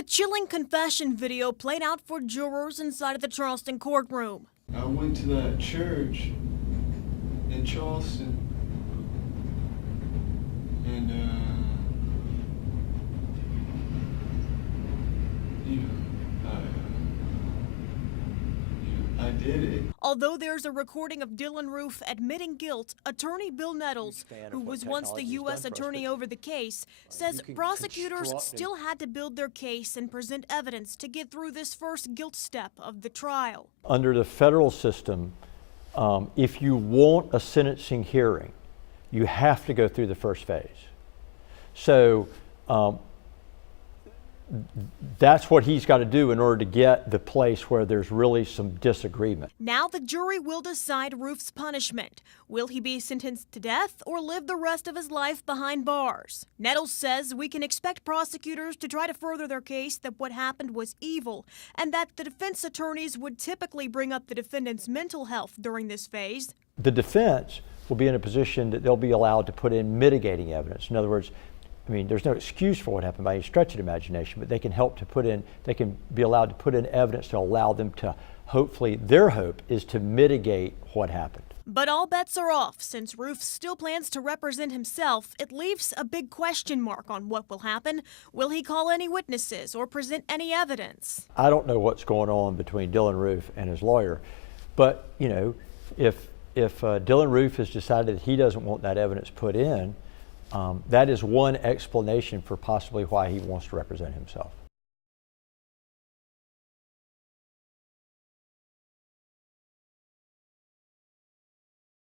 The chilling confession video played out for jurors inside of the Charleston courtroom. I went to that church in Charleston, and I did it. Although there's a recording of Dylann Roof admitting guilt, Attorney Bill Nettles, who was once the US Attorney over the case, says prosecutors still had to build their case and present evidence to get through this first guilt step of the trial. Under the federal system, if you want a sentencing hearing, you have to go through the first phase. So that's what he's got to do in order to get the place where there's really some disagreement. Now the jury will decide Roof's punishment. Will he be sentenced to death or live the rest of his life behind bars? Nettles says we can expect prosecutors to try to further their case that what happened was evil and that the defense attorneys would typically bring up the defendant's mental health during this phase. The defense will be in a position that they'll be allowed to put in mitigating evidence. In other words, I mean, there's no excuse for what happened by any stretch of imagination, but they can help to put in, they can be allowed to put in evidence to allow them to, hopefully, their hope is to mitigate what happened. But all bets are off. Since Roof still plans to represent himself, it leaves a big question mark on what will happen. Will he call any witnesses or present any evidence? I don't know what's going on between Dylann Roof and his lawyer, but, you know, if Dylann Roof has decided that he doesn't want that evidence put in, that is one explanation for possibly why he wants to represent himself.